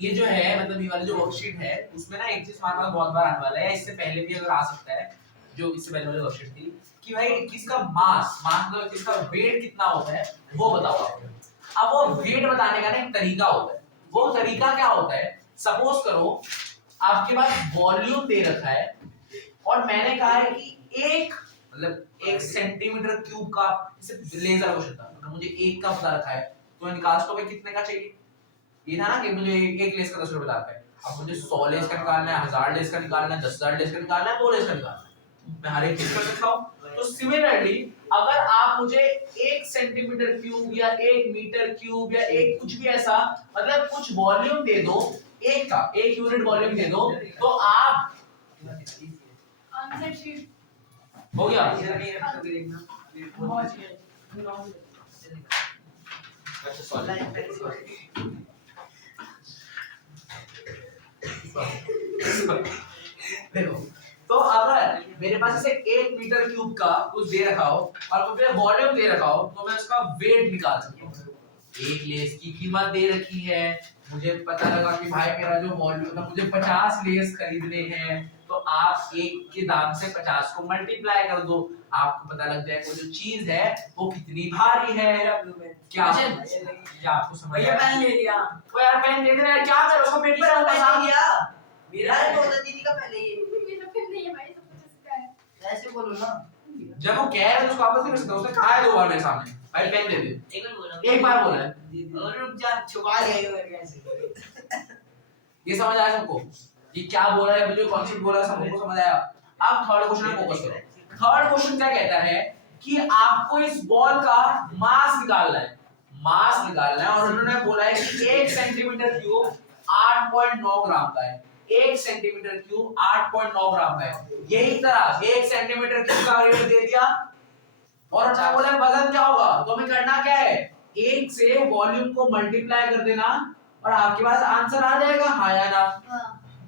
ये जो है मतलब ये वाली जो वर्कशीट है उसमें ना एक चीज हमारे पास बहुत बार आने वाला है, इससे पहले भी अगर आ सकता है, जो इससे पहले वाली वर्कशीट थी कि भाई किसका मास मतलब किसका वेट कितना होता है वो बताओ आप। अब वो वेट बताने का ना एक तरीका होता है, वो तरीका क्या होता है, सपोज करो आपके पास वॉल्यूम दे रखा है और मैंने कहा है कि एक मतलब 1 सेंटीमीटर क्यूब का, इसे लेजर क्वेश्चन था, मतलब मुझे एक का पता रखा है तो मैं निकाल सकता हूं भाई कितने का चाहिए। ये था ना कि मुझे एक लेस का 10 रुपए आता है, अब मुझे 100 लेस का निकालना है, 1000 लेस का निकालना है, 10,000 लेस का निकालना है, 2 लेस का निकालना है, मैं हर एक चीज कर सकता हूं। तो सिमिलरली अगर आप मुझे 1 सेंटीमीटर क्यूब या 1 मीटर क्यूब या एक कुछ भी ऐसा मतलब कुछ वॉल्यूम दे दो, एक का एक यूनिट वॉल्यूम दे दो, तो आप आंसर शीट हो गया। देखो तो अगर मेरे पास इसे 1 मीटर क्यूब का कुछ दे रखा हो और मुझे वॉल्यूम दे रखा हो तो मैं उसका वेट निकाल सकता हूँ। एक लेस की कीमत दे रखी है, मुझे पता लगा कि भाई मेरा जो वॉल्यूम था मुझे 50 लेस खरीदने हैं, तो आप एक के दाम से 50 को मल्टीप्लाई कर दो, आपको पता लग जाएगा वो जो चीज है वो कितनी भारी है। क्या क्या आपको समझ भैया पेन ले लिया। तो यार पेन दे दे, क्या करो उसको पेपर है बस आ गया मेरा है तो दीदी का पहले ये मेरा फिर नहीं है भाई, सब कुछ इसका है। ऐसे बोलो ना। जब वो कह रहा है तो उसको वापस नहीं कर सकता, उसने कहा है 2 बार मेरे सामने भाई पेन दे दे, एक बार बोला है और रुक जा, छुपा लिया ये मेरे कैसे। ये समझ आया सबको ये क्या बोल रहा है, मुझे कॉन्सेप्ट बोला है सबको समझ आया। अब थर्ड क्वेश्चन पे फोकस करो। थर्ड क्वेश्चन क्या कहता है कि आपको इस बॉल का मास निकालना है, मास निकालना है और उन्होंने बोला है कि 1 सेंटीमीटर क्यूब 8.9 ग्राम का है, 1 सेंटीमीटर क्यूब 8.9 ग्राम का है। यही तरह 1 सेंटीमीटर क्यूब का वेट दे दिया और अच्छा बोला वजन क्या होगा, तो हमें करना क्या है, 1 से वॉल्यूम को मल्टीप्लाई कर देना और आपके पास आंसर आ जाएगा, हाँ या ना,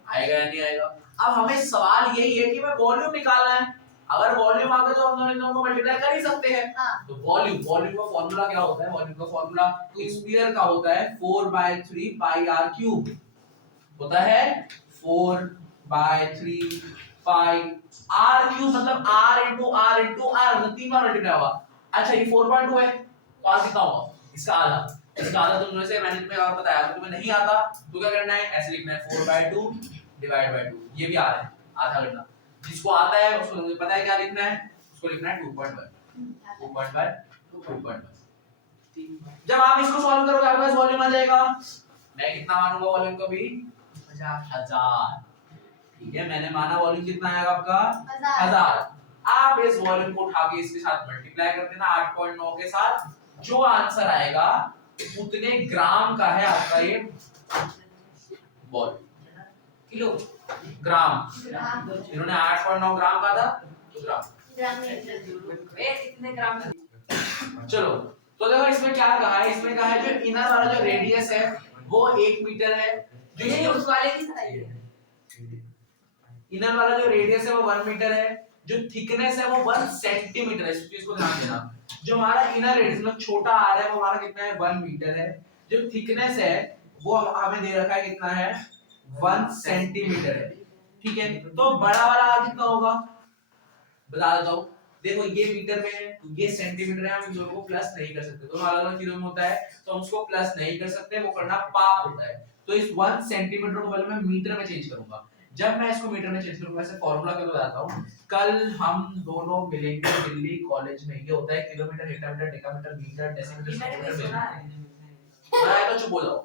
आएगा या नहीं आएगा। अब हमें सवाल यही है कि मैं वॉल्यूम निकालना है, अगर वॉल्यूम आ गया तो हम दोनों को मल्टीप्लाई कर ही सकते हैं। तो वॉल्यूम का फार्मूला क्या होता है, वॉल्यूम का फार्मूला स्फीयर का होता है 4/3 पाई r क्यूब, होता है 4/3 पाई r क्यूब, मतलब r into r into r, मतलब 3 बार मल्टीप्लाई होगा। अच्छा ये 4.2 है तो आज कितना होगा, इसका आधा, इसका आधा तुम जैसे मैंने तुम्हें और बताया, तो तुम्हें नहीं आता तो क्या करना है, ऐसे लिखना है 4/2 डिवाइड बाय 2, ये भी आ रहा है आधा करना, जिसको आता है उसको मुझे पता है क्या लिखना है, उसको लिखना है 2.1 जब आप इसको सॉल्व करोगे आपके पास वॉल्यूम आ जाएगा। मैं कितना मानूंगा वॉल्यूम को भी, 1000, ठीक है, मैंने माना वॉल्यूम कितना आएगा आपका 1000। आप इस वॉल्यूम को उठा के इसके साथ मल्टीप्लाई कर देना 8.9 के साथ, जो आंसर आएगा उतने ग्राम का है आपका ये बॉल, किलो ग्राम, इन्होंने 8.9 ग्राम का था तो ग्राम, इतने ग्राम। चलो तो देखो इसमें क्या कहा है, इसमें कहा है जो इनर वाला जो रेडियस है वो 1 मीटर है, जो ये उस वाले की तरह ही है। इनर वाला जो रेडियस है वो 1 मीटर है, जो थिकनेस है वो 1 सेंटीमीटर है, इस चीज को ध्यान देना। जो हमारा इनर रेडियस मतलब छोटा आर है वो हमारा कितना है 1 मीटर है, जो थिकनेस है वो हमें दे रखा है कितना है 1 सेंटीमीटर है, ठीक है। तो बड़ा वाला आर कितना होगा बता देता हूं, देखो ये मीटर में है तो ये सेंटीमीटर है, हम इन दोनों को प्लस नहीं कर सकते, दोनों अलग अलग चीजों में होता है तो हम उसको प्लस नहीं कर सकते, वो करना पाप होता है। तो इस 1 सेंटीमीटर को पहले मैं मीटर में चेंज करूंगा, जब मैं इसको मीटर में चेंज करूंगा ऐसे फॉर्मूला क्या बताता हूं, कल हम दोनों मिलेंगे दिल्ली कॉलेज में, ये होता है kilometre hectometre decametre metre decimetre centimetre, मैं तो चुप हो जाओ,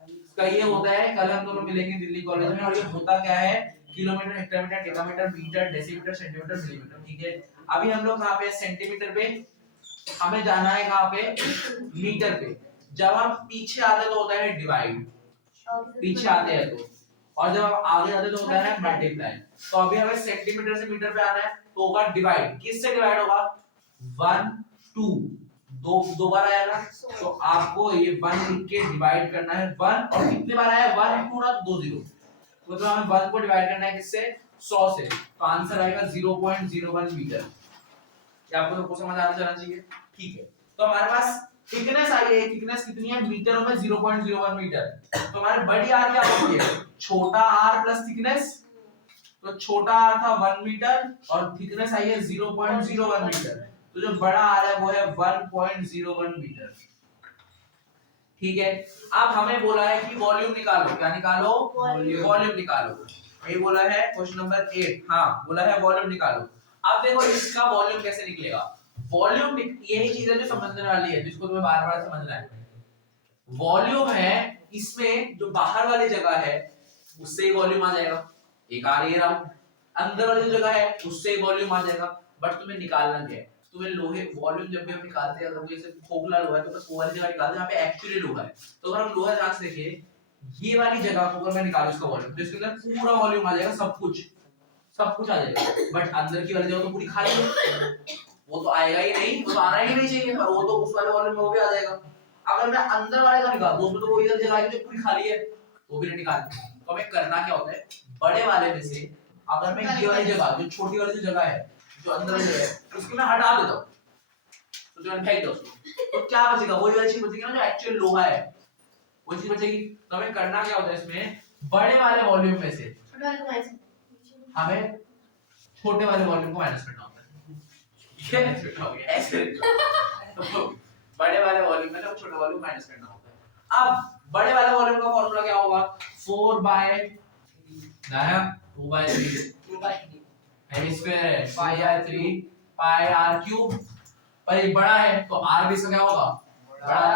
इसका ये होता है कल हम दोनों मिलेंगे दिल्ली कॉलेज में, और ये होता क्या है kilometre hectometre decametre metre decimetre centimetre millimetre, ठीक है। अभी हम लोग कहां पे सेंटीमीटर पे, हमें जाना है कहां पे मीटर पे, जब हम पीछे आते तो होता है डिवाइड, पीछे आते हैं तो, और जब हम आगे आते तो होता है मल्टीप्लाई। तो अभी हमें सेंटीमीटर से मीटर पे आना है तो होगा डिवाइड, किससे डिवाइड होगा 1 2, दो बार आया ना, तो आपको ये 1 लिख के डिवाइड करना है 1, और कितने बार आया 1 2 ना 2 0, तो हमें 1 को डिवाइड करना है किससे 100 से, तो आंसर आएगा 0.01 मीटर। क्या आपको सबको समझ आना चाहिए, ठीक है। तो हमारे पास थिकनेस आई है, थिकनेस कितनी है मीटरों में 0.01 मीटर। तो हमारे बड़ी आर क्या होती है छोटा आर प्लस थिकनेस, तो छोटा आर था 1 मीटर और थिकनेस आई है 0.01 मीटर, तो जो बड़ा आर है वो है 1.01 मीटर। ठीक है, अब हमें बोला है कि वॉल्यूम निकालो, क्या निकालो वॉल्यूम निकालो। ये बोला है क्वेश्चन नंबर 8, हाँ बोला है वॉल्यूम निकालो। अब देखो इसका वॉल्यूम कैसे निकलेगा, वॉल्यूम यही चीज है जो समझने वाली है, जिसको तुम्हें बार-बार समझना है। वॉल्यूम है इसमें जो बाहर वाली जगह है उससे ही वॉल्यूम आ जाएगा, एक आ रही है, अंदर वाली जगह है उससे वॉल्यूम आ जाएगा। बट तुम्हें निकालना क्या है, तुम्हें लोहे वॉल्यूम जब भी हम निकालते हैं, अगर जैसे खोखला लोहा है तो बस वो वाली जगह निकालते हैं जहाँ पे एक्चुअली लोहा है। तो अगर हम लोहा जांच से देखिए ये वाली जगह को अगर मैं निकालूं इसका वॉल्यूम, तो इसके अंदर पूरा वॉल्यूम आ जाएगा, सब कुछ आ जाएगा। बट अंदर की वाली जगह तो पूरी खाली है, वो तो आएगा ही नहीं, वो तो आना ही नहीं चाहिए, पर वो तो उस वाले वॉल्यूम में वो भी आ जाएगा। अगर मैं अंदर वाले का निकाल दूं उसमें तो वो इधर जगह है जो पूरी खाली है, वो भी नहीं निकालनी। तो हमें करना क्या होता है, बड़े वाले में से अगर मैं ये वाली जगह जो छोटी वाली जगह है जो अंदर वाली है उसको मैं हटा देता हूं, तो जो फेंक दो उसको, तो क्या बचेगा वही वाली चीज बचेगी ना जो एक्चुअल लोहा है, वही चीज बचेगी। तो हमें करना क्या होता है इसमें, बड़े वाले वॉल्यूम में से हमें छोटे वाले वॉल्यूम को माइनस करना होता है। ये ऐसे तो बड़े वाले वॉल्यूम में ना छोटे वॉल्यूम माइनस करना होता है। अब बड़े वाले वॉल्यूम का फॉर्मूला क्या होगा, 4/2/3 m स्क्वायर पाई r 3 पाई r क्यूब। पर ये बड़ा है तो r भी इसका क्या होगा बड़ा,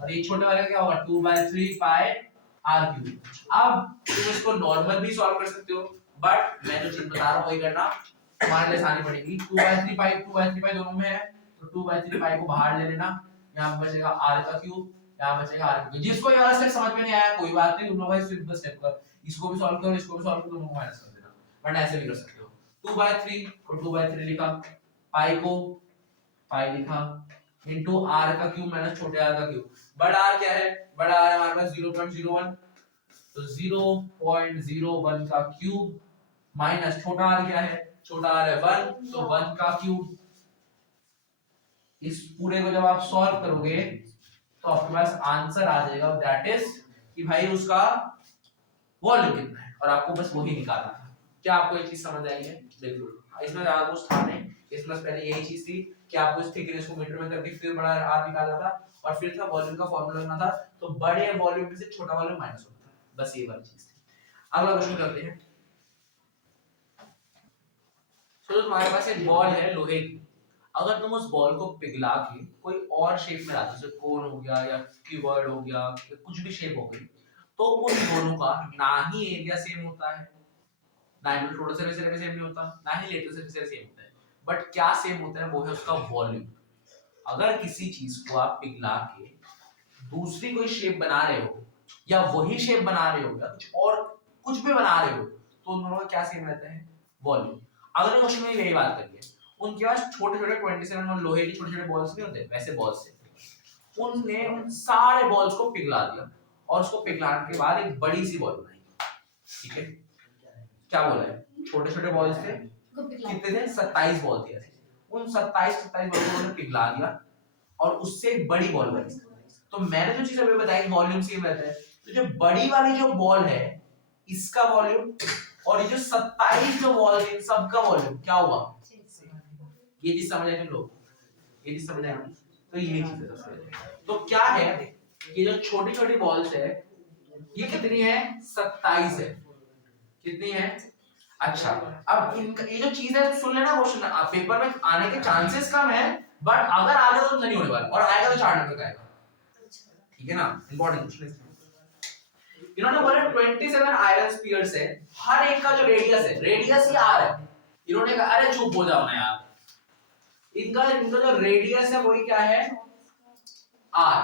और ये छोटे वाले का क्या होगा 2/3 पाई r क्यूब। अब तुम इसको नॉर्मल भी सॉल्व कर सकते हो, बट मैं जो चीज बता रहा हूं वही करना तुम्हारे लिए आसानी पड़ेगी। 2/3 पाई दोनों में है, तो 2/3 पाई को बाहर ले लेना, यहाँ बचेगा r का क्यूब, यहाँ बचेगा r क्यूब। जिसको ये वाला स्टेप समझ में नहीं आया कोई बात नहीं, तुम लोग भाई सिंपल स्टेप कर, इसको भी सॉल्व करो इसको भी सॉल्व करो, दोनों को माइनस कर देना, वरना ऐसे भी कर सकते हो। 2/3 और 2/3 लिखा, पाई को पाई लिखा इनटू r का क्यूब माइनस छोटे r का क्यूब। बड़ा r क्या है, बड़ा r हमारे पास 0.01, तो 0.01 का क्यूब माइनस छोटा r क्या है, छोटा r है 1, तो 1 का क्यूब। इस पूरे को जब आप सॉल्व करोगे तो आपके पास आंसर आ जाएगा, दैट इज कि भाई उसका वॉल्यूम कितना है, और आपको बस वही निकालना था। क्या आपको ये चीज समझ आई है, बिल्कुल। इसमें ऑलमोस्ट था नहीं, इसमें पहले यही चीज थी कि आपको इस थिकनेस को मीटर में करके फिर बड़ा r निकालना था, और फिर था वॉल्यूम का फार्मूला लगना था, तो बड़े वॉल्यूम में से छोटा वॉल्यूम माइनस होता था, बस ये वाली चीज थी। अगला क्वेश्चन करते हैं। तो तुम्हारे पास एक बॉल है लोहे की, अगर तुम उस बॉल को पिघला के कोई और शेप में लाते, जैसे कोन हो गया या क्यूबॉइड हो गया या कुछ भी शेप हो गई, तो उन दोनों का ना ही एरिया सेम होता है, ना ही टोटल सरफेस एरिया सेम नहीं होता, ना ही लेटरल सरफेस एरिया सेम होता है, बट क्या सेम होता है वो है उसका वॉल्यूम। अगर किसी चीज को आप पिघला के दूसरी कोई शेप बना रहे हो या वही शेप बना रहे हो या कुछ और कुछ भी बना रहे हो, तो उन दोनों का क्या सेम रहता है, वॉल्यूम। अगले क्वेश्चन में यही बात करिए, उनके पास छोटे छोटे 27 और लोहे की छोटे छोटे बॉल्स नहीं होते, वैसे बॉल्स थे, उनने उन सारे बॉल्स को पिघला दिया और उसको पिघलाने के बाद एक बड़ी सी बॉल बनाई। ठीक है, क्या बोला है, छोटे छोटे बॉल्स थे, कितने थे 27 बॉल थे ऐसे, उन 27 बॉल को उन्होंने पिघला दिया और उससे एक बड़ी बॉल बनी। तो मैंने जो चीज अभी बताई वॉल्यूम सेम रहता है, तो जो बड़ी वाली जो बॉल है इसका वॉल्यूम और ये जो 27 जो बॉल है सबका वॉल्यूम क्या हुआ, ये चीज समझ आए तुम लोग, ये चीज समझ आए, तो ये चीज है सबसे। तो क्या है कि जो छोटी छोटी बॉल्स है ये कितनी है 27 है, कितनी है। अच्छा अब इनका ये जो चीज है सुन लेना, क्वेश्चन पेपर में आने के चांसेस कम है, बट अगर आ गया तो नहीं होने वाला, और आएगा तो 4 नंबर का आएगा, ठीक है ना, इंपॉर्टेंट क्वेश्चन। इन्होंने बोला 27 आयरन स्फीयर्स है, हर एक का जो रेडियस है, रेडियस ही r है। इन्होंने कहा अरे चुप हो जाओ ना यार, इनका जो रेडियस है वही क्या है r,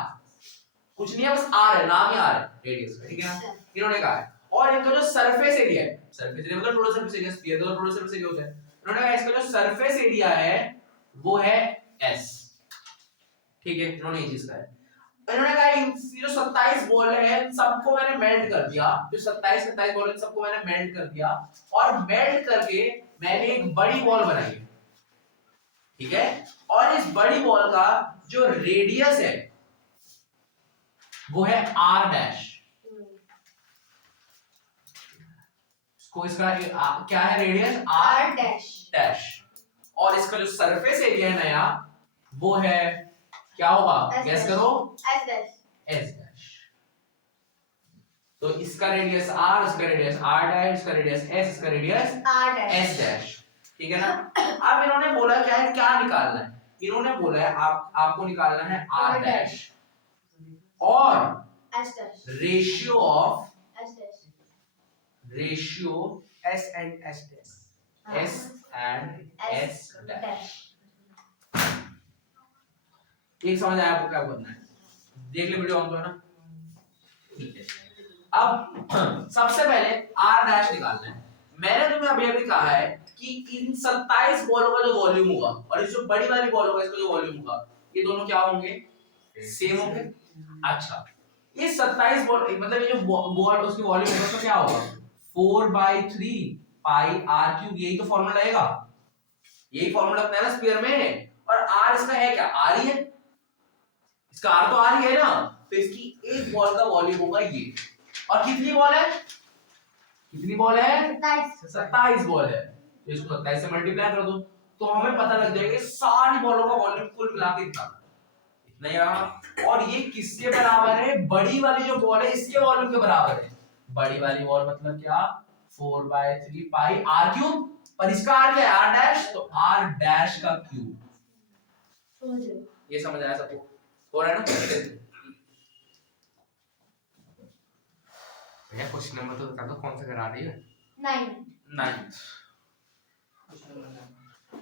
कुछ नहीं है बस r है, नाम ही r है रेडियस का, ठीक है ना। इन्होंने कहा है और इनका जो सरफेस एरिया है, सरफेस एरिया मतलब टोटल सरफेस एरिया, स्फीयर का टोटल सरफेस एरिया होता है, इन्होंने कहा इसका जो सरफेस एरिया है वो है s, ठीक है, इन्होंने ये चीज कहा है। इन्होंने कहा ये जो 27 बॉल है सबको मैंने मेल्ट कर दिया, जो 27 बॉल है सबको मैंने मेल्ट कर दिया, और मेल्ट करके मैंने एक बड़ी बॉल बनाई है, ठीक है। और इस बड़ी बॉल का जो रेडियस है वो है r डैश। इसको इसका क्या है रेडियस r डैश। और इसका जो सरफेस एरिया है नया वो है क्या होगा, गैस करो, S dash. s dash. तो इसका रेडियस r, इसका रेडियस r डैश, इसका रेडियस s, इसका radius R dash. s dash. ठीक है ना। अब इन्होंने बोला क्या है, क्या निकालना है, इन्होंने बोला है आपको निकालना है r डैश और S dash. Ratio of S dash. Ratio S and S dash. s and s dash. एक समझ आया आपको क्या करना है, देख ले वीडियो ऑन करो ना। ठीक है। अब सबसे पहले r डैश निकालना है। मैंने तुम्हें अभी अभी कहा है कि इन 27 बॉलों का जो वॉल्यूम होगा और इस जो बड़ी वाली बॉल होगा इसका जो वॉल्यूम होगा ये दोनों क्या होंगे, सेम होंगे। अच्छा, ये 27 बॉल मतलब ये जो बॉल उसकी वॉल्यूम होगा उसका क्या होगा 4/3 पाई r क्यूब। यही तो फॉर्मूला रहेगा, यही फॉर्मूला लगता है ना स्फीयर में। और r इसका है क्या, r ही है, इसका r तो r ही है ना। तो इसकी एक बॉल का वॉल्यूम होगा ये। और कितनी बॉल है, कितनी बॉल है, 27 बॉल है। तो इसको 27 से मल्टीप्लाई कर दो तो हमें पता लग जाएगा 60 बॉलों का वॉल्यूम कुल मिला के इतना ही रहा। और ये किसके बराबर है, बड़ी वाली जो बॉल है इसके वॉल्यूम के बराबर है। बड़ी वाली बॉल मतलब क्या, 4/3 पाई r क्यूब। और इसका r क्या है, r डैश, तो r डैश का क्यूब। ये समझ आया सबको, हो रहा है ना। भैया क्वेश्चन नंबर तो बता दो कौन सा करा रही है। 9.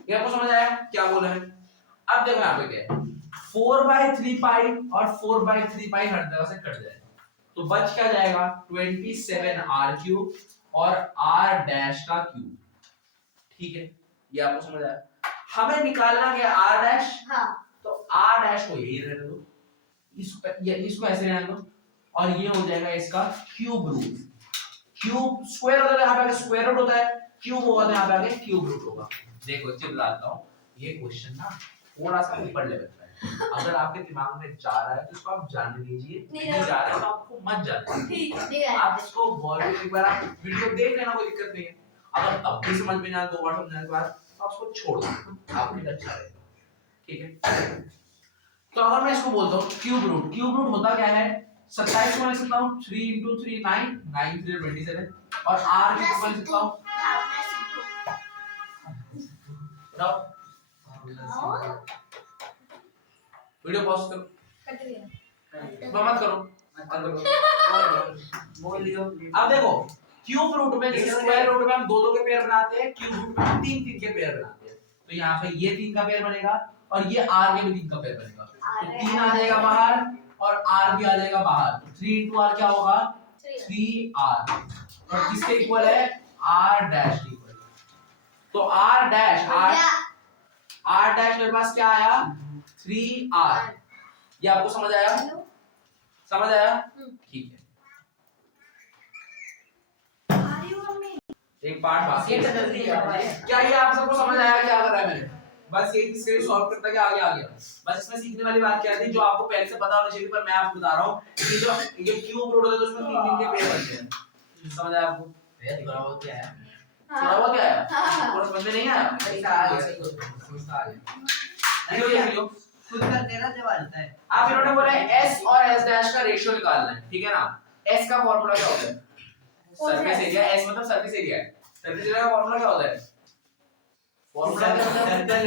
ये आपको समझ आया क्या बोला है। अब देखो यहाँ पे क्या है, 4/3 पाई और 4/3 पाई हर जगह से कट जाएगा तो बच क्या जाएगा 27 r क्यूब और r डैश का क्यूब। ठीक है, ये आपको समझ आया। हमें निकालना क्या r डैश, हाँ. तो r डैश को यही रहने दो, इसको ऐसे रहने दो और ये हो जाएगा इसका क्यूब रूट। क्यूब स्क्वायर होता है, यहाँ पे आगे स्क्वायर रूट होता है, क्यूब होगा तो यहाँ पे आगे क्यूब रूट होगा। देखो चित्र डालता हूँ, ये क्वेश्चन ना थोड़ा सा ऊपर लेवल का है। अगर आपके दिमाग में जा रहा है तो इसको आप जान लीजिए, नहीं जा रहा है तो आपको मत जाने दीजिए। आप इसको वॉल्यूम एक बार आप वीडियो देख लेना, कोई दिक्कत नहीं है। अगर तब भी समझ में ना आए 2 बार समझने के बाद आप उसको छोड़ दो, आपके लिए अच्छा रहेगा। ठीक है, तो अगर मैं इसको बोलता हूँ क्यूब रूट, क्यूब रूट होता क्या है, 27 को लिख सकता हूँ 3 × 3 9, 9 3 27 और r कितना लिख सकता हूँ, बताओ। वीडियो पॉज करो, मत करो, बोल लियो। अब देखो क्यूब रूट में जैसे स्क्वायर रूट में हम 2 के पेयर बनाते हैं, क्यूब रूट में हम 3 के पेयर बनाते हैं। तो यहाँ पे ये 3 का पेयर बनेगा और ये r के भी 3 का पेयर बनेगा। तो 3 आ जाएगा बाहर और r भी आ जाएगा बाहर। 3 × r क्या होगा 3r और किसके इक्वल है r डैश के इक्वल। तो r डैश मेरे पास क्या आया 3r। ये आपको समझ आया, समझ आया, ठीक है। एक पार्ट बाकी है, क्या ये आप सबको समझ आया क्या कर रहा है मैंने, बस ये इसके सॉल्व करता के आगे आ गया। बस इसमें सीखने वाली बात क्या थी जो आपको पहले से पता होना चाहिए, पर मैं आपको बता रहा हूँ कि जो ये क्यूब रूट होता है तो उसमें 3 के पेयर बनते हैं। समझ आया आपको, भैया थोड़ा बहुत क्या है, थोड़ा बहुत क्या है, थोड़ा समझ में नहीं आया, समझता आ गया। वीडियो खुद कर देना जब आता है। आप इन्होंने बोला है s और s डैश का रेशियो निकालना है, ठीक है ना। s का फार्मूला क्या होता है, सरफेस एरिया, s मतलब सरफेस एरिया है। सरफेस एरिया का फार्मूला क्या होता है, फार्मूला क्या होता है, सर्कल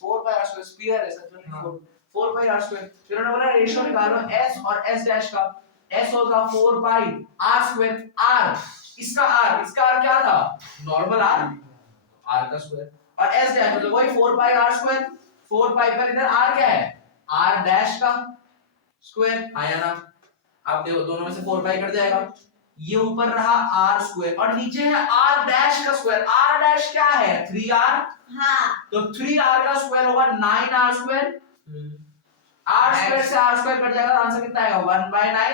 4πr² स्फीयर है सर्कल 4πr²। फिर उन्होंने बोला रेशियो निकालो s और s डैश का, s होगा 4πr², r इसका r क्या था नॉर्मल r का स्क्वायर, और s डैश मतलब वही 4πr²। 4 पाई पर इधर r क्या है r डैश का स्क्वायर आया ना। आप देखो दोनों में से 4 पाई कट जाएगा, ये ऊपर रहा r² और नीचे है r डैश का स्क्वायर। r डैश क्या है 3r, हाँ. तो 3r का स्क्वायर होगा 9r²। r² से r² कट जाएगा तो आंसर कितना आएगा 1/9।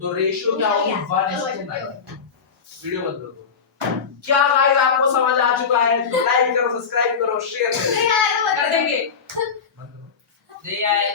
तो रेशियो क्या होगी 1:9। वीडियो बंद कर दो। क्या गाइस आपको समझ आ चुका है, लाइक करो, सब्सक्राइब करो, शेयर करो। मत कर देंगे बंद करो। ये आए